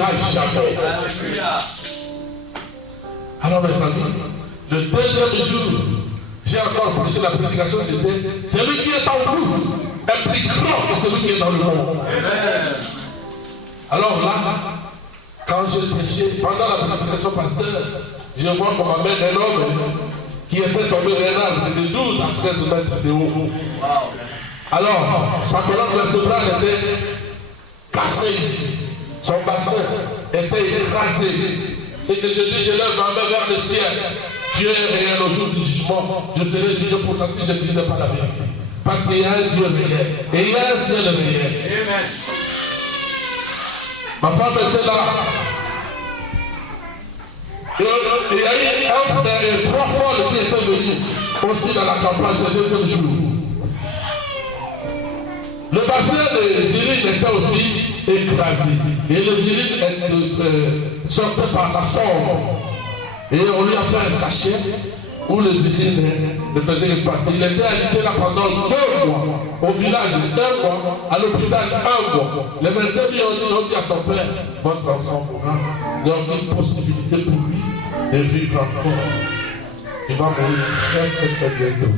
n'oubliera jamais. Alors mes amis, le deuxième jour, j'ai encore prêché la prédication, c'était celui qui est en vous est plus grand que celui qui est dans le monde. Alors là, quand j'ai prêché, pendant la prédication pasteur, je vois qu'on m'amène un homme qui était tombé d'un arbre de 12 à 13 mètres de haut. Alors, sa colonne vertébrale était cassée ici. Son bassin était écrasé. C'est que je dis, je lève ma main vers le ciel. Dieu est réel au jour du jugement. Je serai jugé pour ça si je ne disais pas la vérité. Parce qu'il y a un Dieu réel. Et il y a un ciel réel. Amen. Ma femme était là. Et il y a eu un frère et 3 folles qui étaient venus aussi dans la campagne ce deuxième jour. Le bassin de Zéline était aussi écrasé. Et le Zéline sortait par la sombre. Et on lui a fait un sachet où le Zéline le faisait passer. Il était alité là pendant 2 mois. Au village, 1 mois. À l'hôpital, 1 mois. Les médecins lui ont dit à son père, votre enfant pourra. Il y a une possibilité pour lui de vivre encore. Il va mourir très bientôt.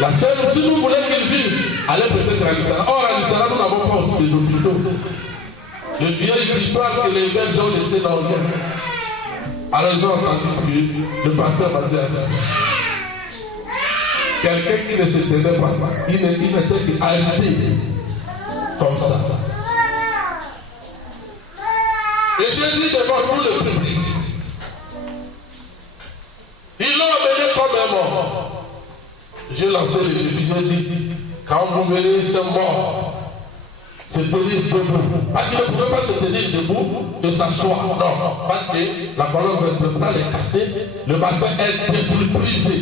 La seule, si vous voulez qu'il vive, allez peut-être à l'Isara. Or, à l'Isara, nous n'avons pas aussi des hôpitaux. Le vieil histoire que les Belges ont laissé dans le monde. Alors ils ont entendu que le pasteur m'a dit à fils. Quelqu'un qui ne se tenait pas, il n'était qu'arrêté comme ça. Et j'ai dit devant tout le public, ils l'ont amené comme un mort. J'ai lancé le défi, j'ai dit, quand vous verrez ce mort, se tenir debout. Parce qu'il ne pouvait pas se tenir debout et s'asseoir. Non, parce que la colonne vertébrale est cassée, le bassin est brisé.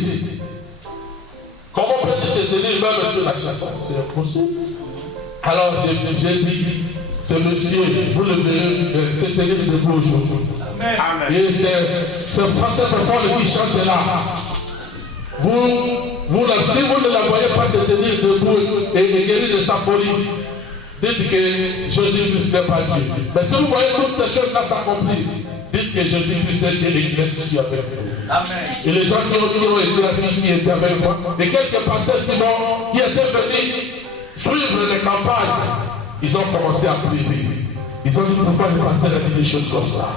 Comment peut-il se tenir même sur la chaise? C'est impossible. Alors j'ai dit, ce monsieur, vous le verrez se tenir debout aujourd'hui. Et c'est Français Folle qui chante là. Si vous ne la voyez pas se tenir debout et guérir de sa folie, dites que Jésus-Christ n'est pas Dieu. Mais si vous voyez toutes ces choses-là s'accomplir, dites que Jésus-Christ est Dieu et qu'il est ici avec nous. Amen. Et les gens qui étaient avec moi, et quelques pasteurs qui étaient venus suivre les campagnes, ils ont commencé à pleurer. Ils ont dit pourquoi le pasteur a dit des choses comme ça.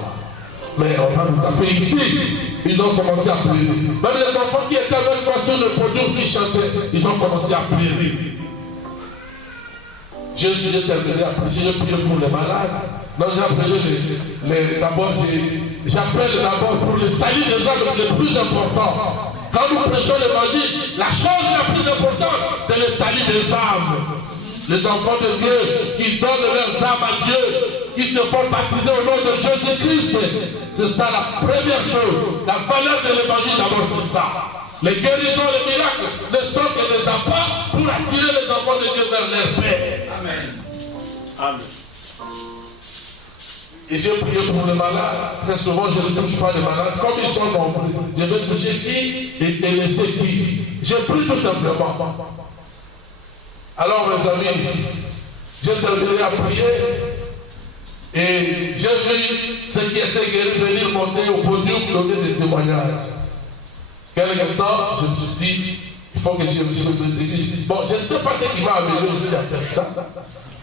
Mais on va nous taper ici. Ils ont commencé à pleurer. Même les enfants qui étaient avec moi sur le podium qui chantaient, ils ont commencé à pleurer. J'ai terminé à prêcher, j'ai prié pour les malades. Donc j'ai appelé j'appelle d'abord pour le salut des hommes les plus importants. Quand nous prêchons l'évangile, la chose la plus importante, c'est le salut des âmes. Les enfants de Dieu qui donnent leurs âmes à Dieu, qui se font baptiser au nom de Jésus-Christ. C'est ça la première chose. La valeur de l'évangile d'abord, c'est ça. Les guérisons, les miracles ne sont que des apports pour attirer les enfants de Dieu vers leur Père. Amen. Amen. Et j'ai prié pour les malades. Très souvent, je ne touche pas les malades. Comme ils sont nombreux, je vais toucher qui et laisser qui. J'ai pris tout simplement. Alors, mes amis, j'ai terminé à prier. Et j'ai vu ceux qui étaient guéris venir monter au podium donner des témoignages. Quelque temps, je me suis dit, il faut que je me dirige. Bon, je ne sais pas ce qui m'a amené aussi à faire ça.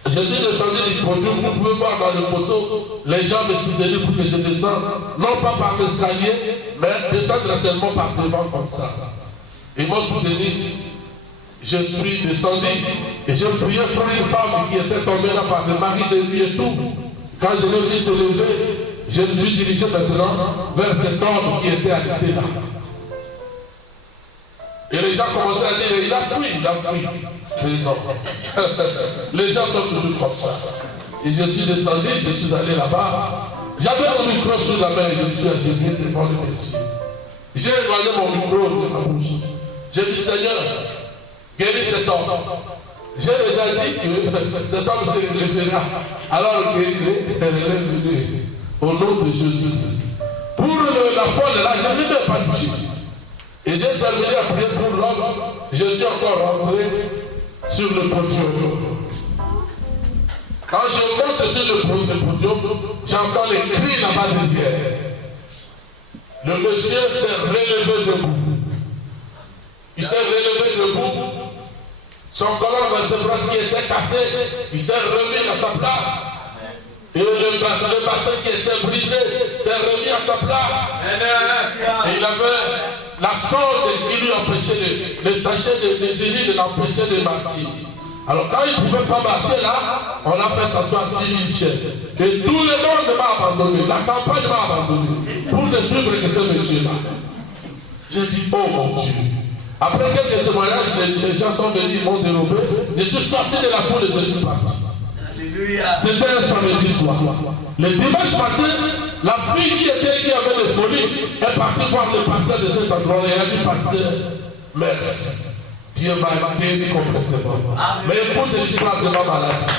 Je suis descendu du podium, vous pouvez voir dans les photos, les gens me soutenaient pour que je descende, non pas par l'escalier, mais descendre seulement par devant comme ça. Ils m'ont soutenu. Je suis descendu et j'ai prié pour une femme qui était tombée là par le mari de lui et tout. Quand je l'ai vu se lever, je me suis dirigé maintenant vers cet homme qui était habité là. Et les gens commençaient à dire, il a fui. Mais non. Les gens sont toujours comme ça. Et je suis descendu, je suis allé là-bas. J'avais mon micro sur la main et je me suis agenouillé devant le Messie. J'ai éloigné mon micro de ma bouche. J'ai dit, Seigneur, guéris cet homme. J'ai déjà dit que cet homme se référa. Alors qu'il est venu au nom de Jésus. Pour la folle là, je ne l'ai pas touché. Et j'ai terminé à prier pour l'homme. Je suis encore rentré sur le podium. Quand je monte sur le podium, j'entends les cris là-bas derrière. Le monsieur s'est relevé debout. Il s'est relevé debout. Son colonne vertébrale qui était cassé, il s'est remis à sa place. Et le bassin qui était brisé s'est remis à sa place. Et il avait la sonde qui lui empêchait, le sachet de désirer de l'empêcher de marcher. Alors quand il ne pouvait pas marcher là, on l'a fait s'asseoir 6 000 chefs. Et tout le monde m'a abandonné, la campagne m'a abandonné pour ne suivre que ce monsieur-là. J'ai dit, oh mon Dieu. Après quelques témoignages, les gens sont venus, ils m'ont dérobé. Je suis sorti de la foule et je suis parti. C'était un samedi soir. Le dimanche matin, la fille qui avait des folies est partie voir le pasteur de cet endroit et elle a dit, pasteur, merci. Dieu m'a guéri complètement. Mais écoute l'histoire de ma maladie.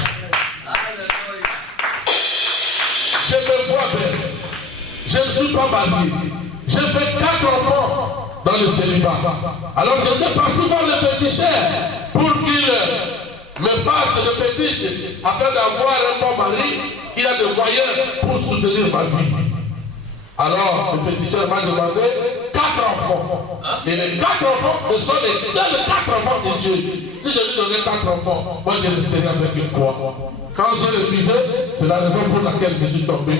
Je me vois bien. Je ne suis pas marié. J'ai fait 4 enfants dans le célibat. Alors j'étais parti voir le féticheur pour qu'il me fasse le fétiche afin d'avoir un bon mari qui a des moyens pour soutenir ma vie. Alors le féticheur m'a demandé 4 enfants. Et les 4 enfants, ce sont les seuls 4 enfants de Dieu. Si je lui donnais 4 enfants, moi je resterais avec quoi? Quand j'ai refusé, c'est la raison pour laquelle je suis tombé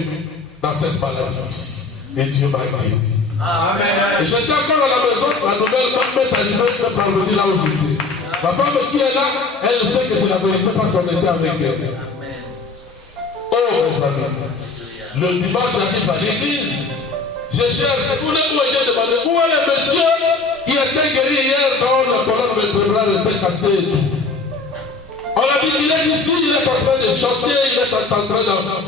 dans cette maladie. Et Dieu m'a guéri. Et j'étais encore à la maison, la nouvelle femme m'est arrivée, m'est parvenue là où j'étais. Ma femme qui est là, elle sait que c'est la vérité parce qu'on était avec elle. Oh mes amis, le dimanche j'arrive à l'église, je cherche, où j'ai demandé, où est le monsieur qui était guéri hier dont la colonne vertébrale était cassée et tout. On a dit qu'il est ici, il est en train de chanter, il est en train de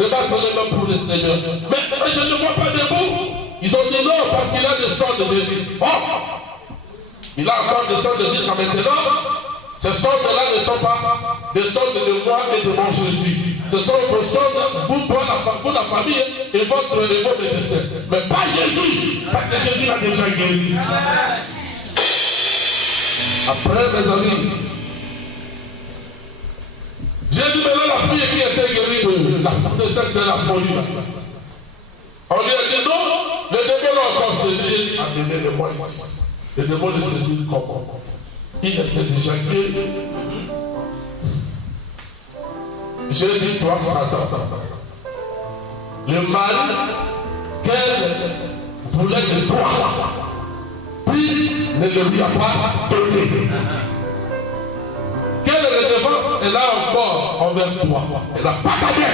battre les mains pour le Seigneur. Mais je ne le vois pas debout. Ils ont dit non parce qu'il a des sorts de Jésus. Oh! Il a encore des sorts de Jésus jusqu'à maintenant. Ces sorts-là ne sont pas des sorts de moi et de mon Jésus. Ce sont vos sorts, vous, la famille et vos médecins. Mais pas Jésus, parce que Jésus l'a déjà guéri. Après, mes amis, j'ai dit maintenant la fille qui était guérie de la folie. On lui a dit non, le démon l'a encore saisi. Amenez-le-moi ici. Le démon le saisit comment? Il était déjà guéri. J'ai dit, toi, Satan, le mal qu'elle voulait de toi, puis ne le lui a pas donné. Quelle redevance elle a encore envers toi? Elle n'a pas gagné.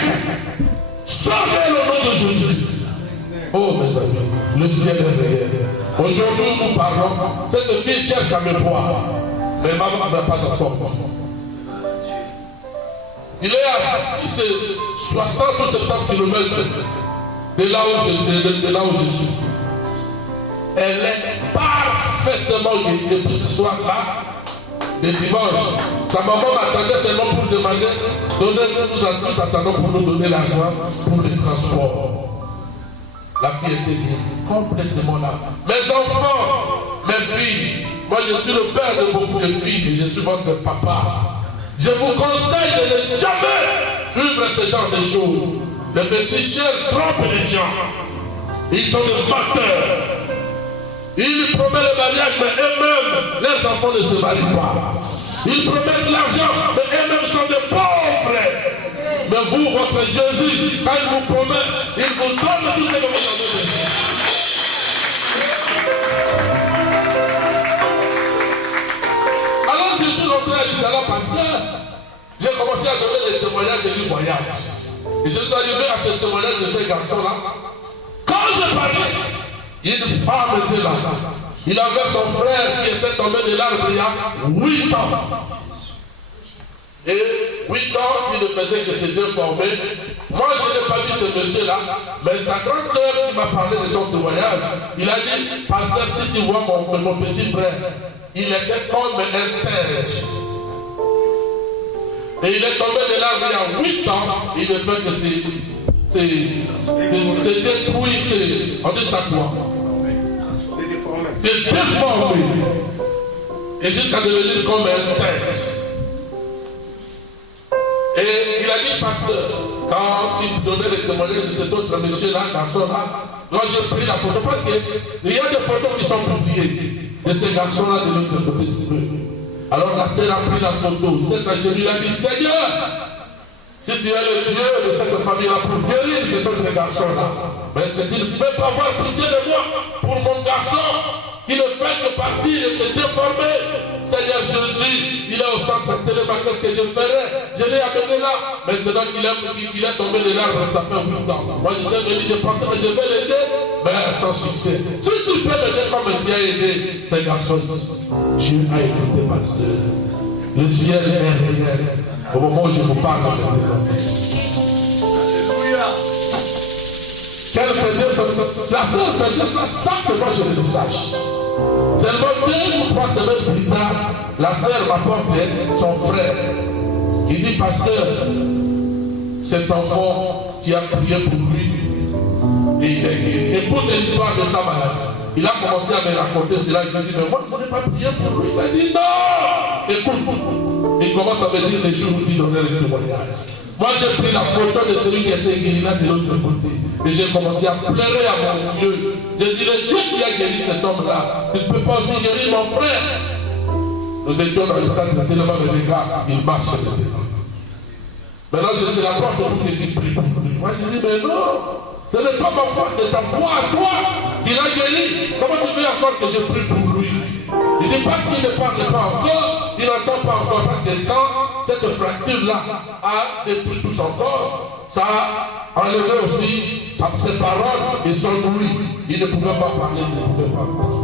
Sauvez le nom de Jésus. Oh mes amis, le ciel est réel. Aujourd'hui nous parlons, cette fille cherche à me voir, mais maman n'a pas encore. Il est à 60 ou 70 km de là où je suis. Elle est parfaitement guérie depuis ce soir-là, de dimanche. Sa maman m'attendait seulement pour demander, donnez-nous à nous attendons pour nous donner l'argent pour le transport. La fille était complètement là. Mes enfants, mes filles, moi je suis le père de beaucoup de filles et je suis votre papa. Je vous conseille de ne jamais suivre ce genre de choses. Les féticheurs trompent les gens. Ils sont des menteurs. Ils promettent le mariage, mais eux-mêmes, leurs enfants ne se marient pas. Ils promettent l'argent, mais eux-mêmes sont des pauvres. Mais vous, votre Jésus, quand il vous promet, il vous donne tout ce que vous avez besoin. Alors je suis rentré à l'Israël parce que j'ai commencé à donner des témoignages du voyage. Et je suis arrivé à ce témoignage de ces garçons-là. Quand je parlais, une femme était là. Il avait son frère qui était tombé de l'arbre il y a 8 ans. Et 8 ans, il ne faisait que se déformer. Moi, je n'ai pas vu ce monsieur-là, mais sa grande sœur qui m'a parlé de son témoignage, il a dit, pasteur, si tu vois mon petit frère, il était comme un singe. Et il est tombé de l'arbre il y a 8 ans, il ne fait que c'est détruit, on dit ça quoi? C'est déformé. Et jusqu'à devenir comme un singe. Et il a dit, pasteur, quand il donnait les témoignages de cet autre monsieur-là, garçon-là, moi j'ai pris la photo parce qu'il y a des photos qui sont publiées de ces garçons-là de l'autre côté du mur. Alors la sœur a pris la photo. Cet ingénieur a dit, Seigneur, si tu es le Dieu de cette famille-là pour guérir cet autre garçon-là, mais est-ce que tu ne peux pas avoir pitié de moi pour mon garçon qui ne fait que partir et se déformer? Seigneur Jésus, il est au centre téléphone, qu'est-ce que je ferai? Je l'ai amené là. Maintenant qu'il est tombé de l'arbre, ça fait 8 ans. Moi je t'ai venu, je pensais que je vais l'aider, mais sans succès. Si tu peux m'aider comme tu as aidé ces garçons ici, Dieu a écouté pasteur. Le ciel est réel. Au moment où je vous parle maintenant. Alléluia. Qu'elle faisait ça, la sœur faisait ça sans que moi je le sache. Seulement 2 ou 3 semaines plus tard, la sœur m'apporte son frère qui dit, pasteur, cet enfant, tu as prié pour lui et il est guéri. Écoute l'histoire de sa maladie. Il a commencé à me raconter cela. Je dis, mais moi je n'ai pas prié pour lui. Il a dit, non, écoute. Il commence à me dire les jours où il donnait le témoignage. Moi j'ai pris la photo de celui qui était guéri là de l'autre côté. Et j'ai commencé à pleurer à mon Dieu. J'ai dit, le Dieu qui a guéri cet homme-là, il ne peut pas aussi guérir mon frère. Nous étions dans le centre de tellement de dégâts, il marche maintenant. Maintenant je te rapporte pour que tu pries pour lui. Moi je dis, mais non, ce n'est pas ma foi, c'est ta foi à toi qui l'a guéri. Comment tu veux encore que je prie pour lui? Il dit, parce qu'il ne parle pas encore, il n'entend pas encore, parce que quand cette fracture-là a détruit tout son corps, ça a enlevé aussi ses paroles et son bruit. Il ne pouvait pas parler, il ne pouvait pas parler.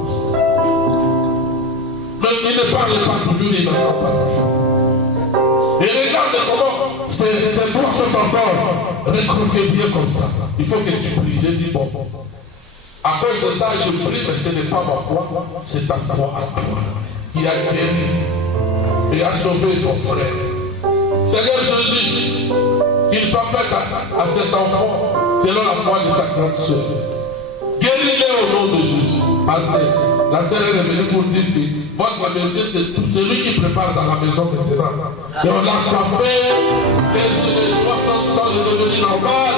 Mais il ne parle pas toujours, il n'entend pas toujours. Et regarde comment ses doigts sont encore recroquevillés comme ça. Il faut que tu pries. J'ai dit, bon, à cause de ça, je prie, mais ce n'est pas ma foi, c'est ta foi à toi qui a guéri et a sauvé ton frère. Seigneur Jésus, qu'il soit fait à cet enfant selon la foi de sa grande sœur. Guéris-le au nom de Jésus. Parce que la sœur est revenue pour dire que votre monsieur, c'est lui qui prépare dans la maison maintenant. Et on l'a frappé, et les 300 ans de devenir normal.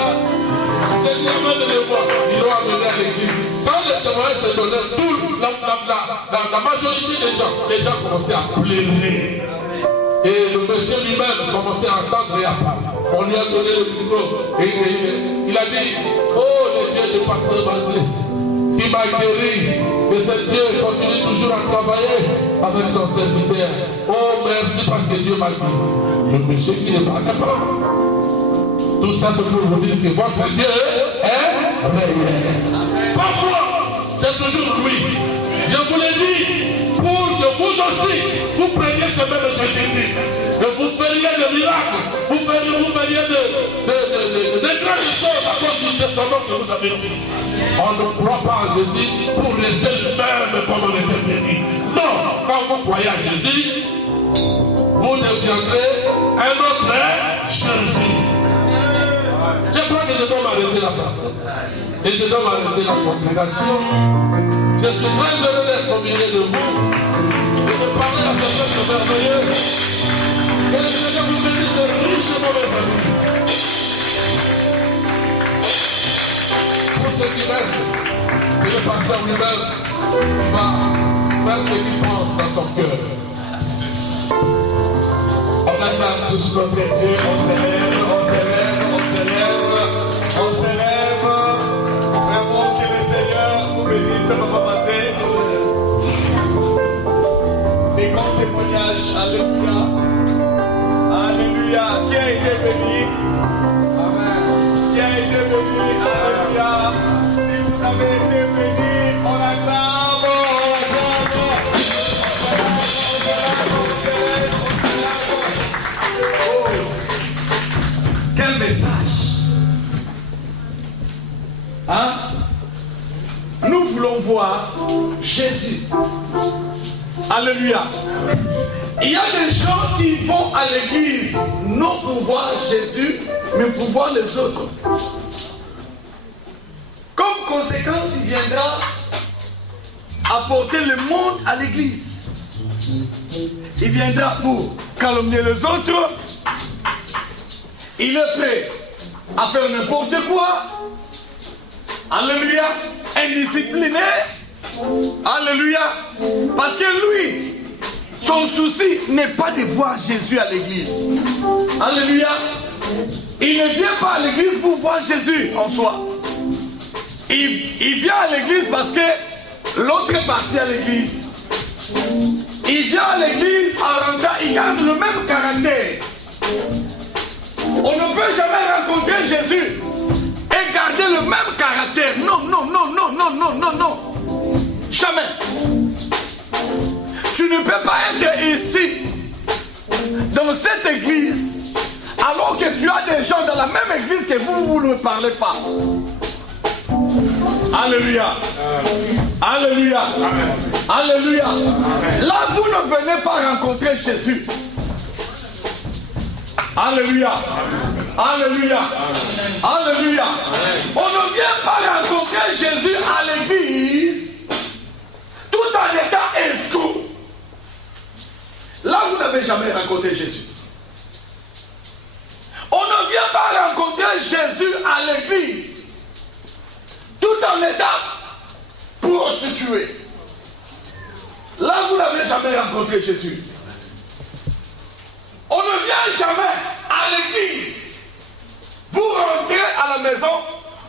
C'est jamais de les voir. Ils l'ont amené à l'église. Quand les témoignages se donnaient, la majorité des gens commençaient à pleurer. Et le monsieur lui-même commençait à entendre et à parler. On lui a donné le micro. Et il a dit, oh le Dieu du pasteur Bandé, qui m'a guéri. Et ce Dieu continue toujours à travailler avec son serviteur. Oh merci parce que Dieu m'a guéri. Le monsieur qui ne parlait pas. Tout ça c'est pour vous dire que votre Dieu est réel. Pas moi, c'est toujours lui. Je vous l'ai dit, pour que vous aussi, vous preniez ce même Jésus-Christ. Que vous feriez des miracles, vous feriez de grandes choses à cause du testament que vous avez dit. On ne croit pas à Jésus pour rester le même comme on était venu. Non, quand vous croyez à Jésus, vous deviendrez un autre Jésus. Je crois que je dois m'arrêter la place. Et je dois m'arrêter la congrégation. Je suis très heureux d'être au milieu de vous. Et de parler à ce peuple merveilleux. Que le Seigneur vous bénisse richement, mes amis. Pour ceux qui restent, c'est le pasteur lui-même qui va faire ce qu'il pense dans son cœur. On acclame tous notre Dieu, on s'élève, on s'élève, on s'élève, on s'élève. Vraiment que le Seigneur vous bénisse, Papa Maté. Des grands témoignages, alléluia. Alléluia. Qui a été béni? Amen. Qui a été béni? Alléluia. Si vous avez été béni, on acclame, on acclame. Oh, quel message! Hein? Nous voulons voir Jésus. Alléluia. Il y a des gens qui vont à l'église non pour voir Jésus, mais pour voir les autres. Comme conséquence, il viendra apporter le monde à l'église. Il viendra pour calomnier les autres, il est prêt à faire n'importe quoi. Alléluia. Indiscipliné. Alléluia. Parce que lui, son souci n'est pas de voir Jésus à l'église. Alléluia. Il ne vient pas à l'église pour voir Jésus en soi. Il vient à l'église parce que l'autre est parti à l'église. Il vient à l'église en rentrant, il garde le même caractère. On ne peut jamais rencontrer Jésus et garder le même caractère. Non, non, non, non, non, non, non, non. Jamais. Tu ne peux pas être ici, dans cette église, alors que tu as des gens dans la même église que vous ne parlez pas. Alléluia. Alléluia. Alléluia. Là, vous ne venez pas rencontrer Jésus. Alléluia. Alléluia. Alléluia. On ne vient pas rencontrer Jésus à l'église tout en étant escroc. Là, vous n'avez jamais rencontré Jésus. On ne vient pas rencontrer Jésus à l'église tout en étant prostitué. Là, vous n'avez jamais rencontré Jésus. On ne vient jamais à l'église. Vous rentrez à la maison,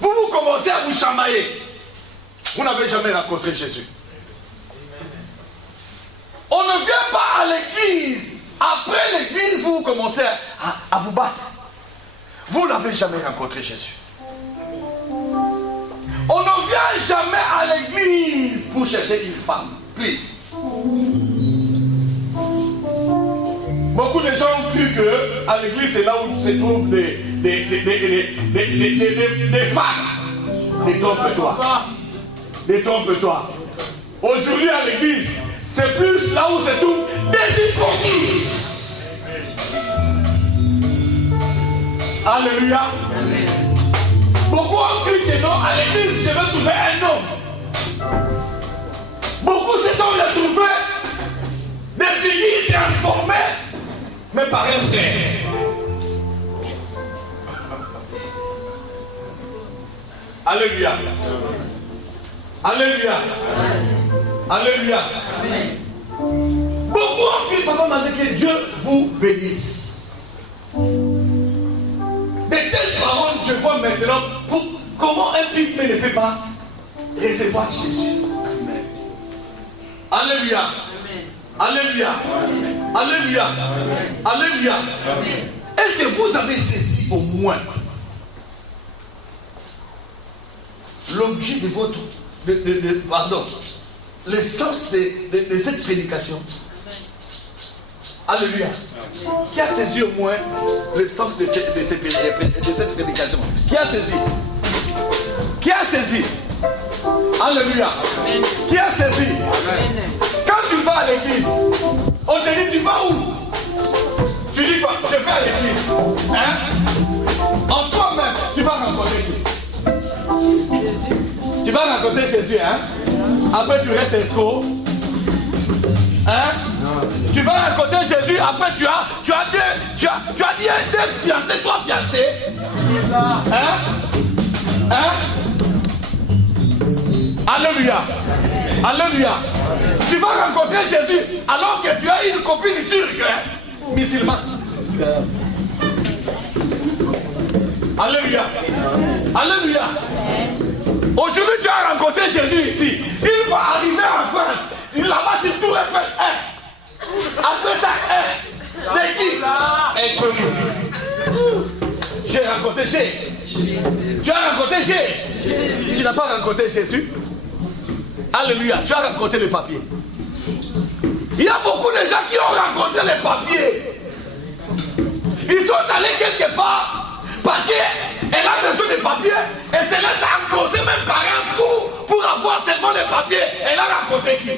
vous commencez à vous chamailler. Vous n'avez jamais rencontré Jésus. On ne vient pas à l'église. Après l'église, vous commencez à vous battre. Vous n'avez jamais rencontré Jésus. On ne vient jamais à l'église pour chercher une femme. Please. Beaucoup de gens ont cru que à l'église c'est là où se trouvent des femmes. Détrompe-toi. Détrompe-toi. Aujourd'hui à l'église, c'est plus là où se trouvent des hypocrites. Alléluia. Amen. Beaucoup ont cru que non, à l'église, je vais trouver un homme. Beaucoup se sont retrouvés des figures transformées, mais par un frère. Alléluia. Alléluia. Alléluia. Beaucoup ont cru, papa m'a dit que Dieu vous bénisse. De telles paroles, je vois maintenant comment un pygmée ne peut pas recevoir Jésus. Amen. Alléluia. Amen. Alléluia. Amen. Alléluia. Amen. Alléluia. Amen. Est-ce que vous avez saisi au moins l'objet de votre... pardon, l'essence de cette prédication? Alléluia. Qui a saisi au moins le sens de cette prédication? Qui a saisi? Qui a saisi? Alléluia. Amen. Qui a saisi? Amen. Quand tu vas à l'église, on te dit tu vas où? Tu dis quoi? Je vais à l'église. Hein? En toi-même, tu vas rencontrer qui? Tu vas rencontrer Jésus, hein? Après tu restes escroc. Hein? Tu vas rencontrer Jésus, après tu as deux fiancés, trois fiancés. Hein? Hein? Alléluia. Alléluia. Tu vas rencontrer Jésus alors que tu as une copine turque, hein? Musulmane. Alléluia. Alléluia. Aujourd'hui tu as rencontré Jésus ici. Il va arriver en France. Là-bas c'est tout est fait. Après ça, c'est qui? Inconnu. J'ai rencontré Jésus. Tu as rencontré Jésus. Tu n'as pas rencontré Jésus. Alléluia. Tu as rencontré le papier. Il y a beaucoup de gens qui ont rencontré les papiers. Ils sont allés quelque part parce qu'elle a besoin de papiers et se laisse engrosser même par un fou pour avoir seulement les papiers. Elle a rencontré qui?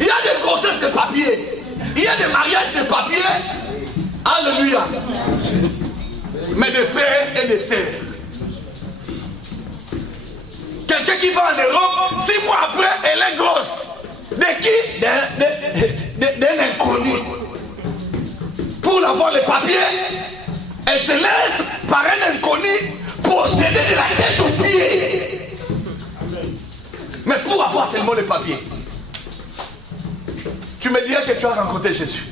Il y a des grossesses de papier. Il y a des mariages de papier. Alléluia. Mais des frères et des sœurs. Quelqu'un qui va en Europe, 6 mois après, elle est grosse. De qui? D'un inconnu. pour avoir les papiers, elle se laisse par un inconnu posséder de la tête aux pieds. Mais pour avoir seulement les papiers, tu me diras que tu as rencontré Jésus.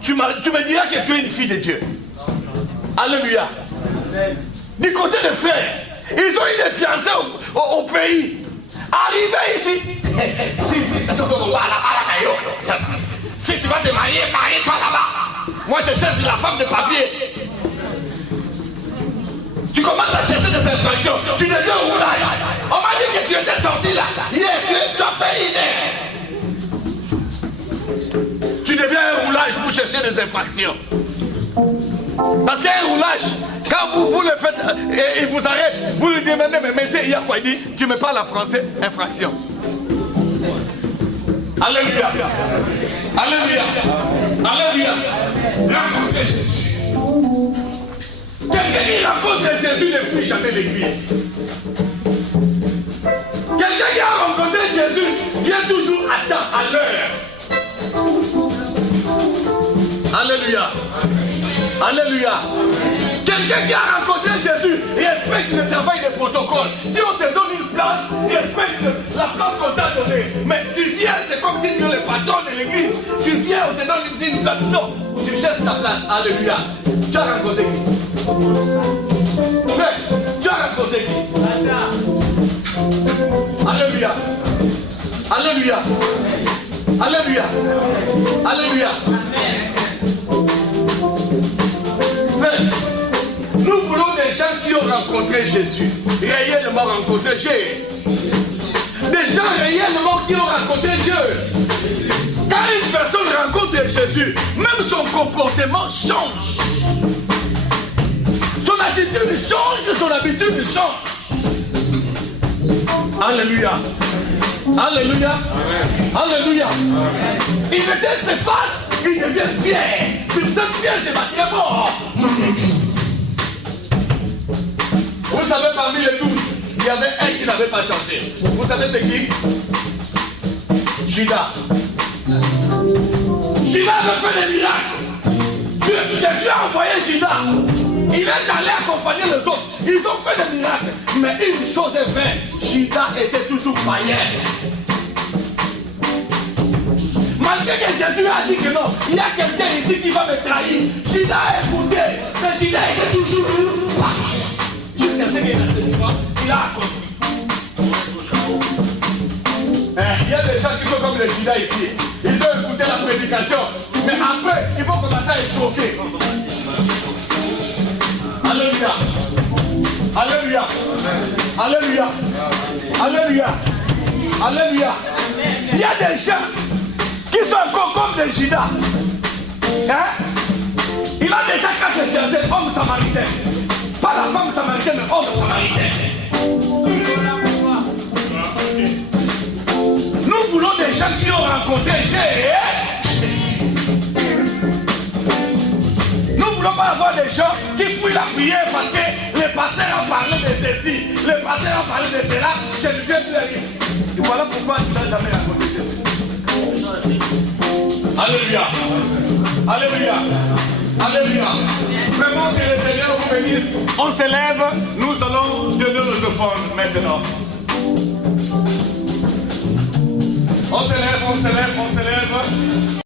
Tu me diras que tu es une fille de Dieu. Alléluia. Du côté des frères, ils ont eu des fiancés au pays. Arrivé ici, si tu vas te marier, marie-toi là-bas. Moi je cherche la femme de papier. Tu commences à chercher des infractions. Tu deviens au roulage. On m'a dit que tu étais sorti là. Hier, tu as fait une heure. Tu deviens un roulage pour chercher des infractions. Parce qu'un roulage, quand vous le faites, et il vous arrête, vous lui demandez, mais monsieur, il y a quoi? Il dit, tu me parles en français, infraction. Alléluia. Alléluia. Alléluia. Rencontrez Jésus. Quelqu'un qui rencontre Jésus ne fuit jamais l'église. Quelqu'un qui a rencontré Jésus vient toujours à temps, à l'heure. Alléluia. Alléluia. Quelqu'un qui a rencontré Jésus respecte le travail des protocoles. Si on te donne une place, respecte la place qu'on t'a donnée. Mais tu viens, c'est comme si tu es le patron de l'église. Tu viens, on te donne une place. Non, tu cherches ta place. Alléluia. Tu as rencontré qui? Tu as rencontré qui? Alléluia. Alléluia. Alléluia. Alléluia. Nous voulons des gens qui ont rencontré Jésus, réellement rencontré Jésus. Des gens réellement qui ont rencontré Dieu. Quand une personne rencontre Jésus, même son comportement change. Son attitude change, son habitude change. Alléluia. Alléluia. Alléluia. Il était ses faces, il devient fier. Sur cette fière, je bâtirai mort. Vous savez, parmi les 12, il y avait un qui n'avait pas chanté. Vous savez c'est qui? Judas. Judas avait fait des miracles. Jésus a envoyé Judas. Il est allé accompagner les autres. Ils ont fait des miracles. Mais une chose est vraie, Judas était toujours païen. Malgré que Jésus a dit que non, il y a quelqu'un ici qui va me trahir. Judas a écouté, mais Judas était toujours païen. Jusqu'à ce qu'il il a accompli. Il y a des gens qui sont comme les Judas ici. Ils ont écouté la prédication. Mais après, ils vont commencer à escroquer. Alléluia. Alléluia. Alléluia. Alléluia. Alléluia. Il y a des gens qui sont encore comme des Judas. Hein? Il a déjà 4 fiancés, hommes samaritains. Pas la femme samaritaine, mais homme samaritain. Nous voulons des gens qui ont rencontré Jésus. Nous ne voulons pas avoir des gens qui fuient la prière parce que les pasteurs ont parlé de ceci, les pasteurs ont parlé de cela, je ne viens plus rien. Et voilà pourquoi tu n'as jamais rencontré Jésus. Alléluia. Alléluia. Alléluia. Vraiment que le Seigneur vous bénisse. On se lève, nous allons donner nos offrandes maintenant. On se lève, on se lève, on se lève.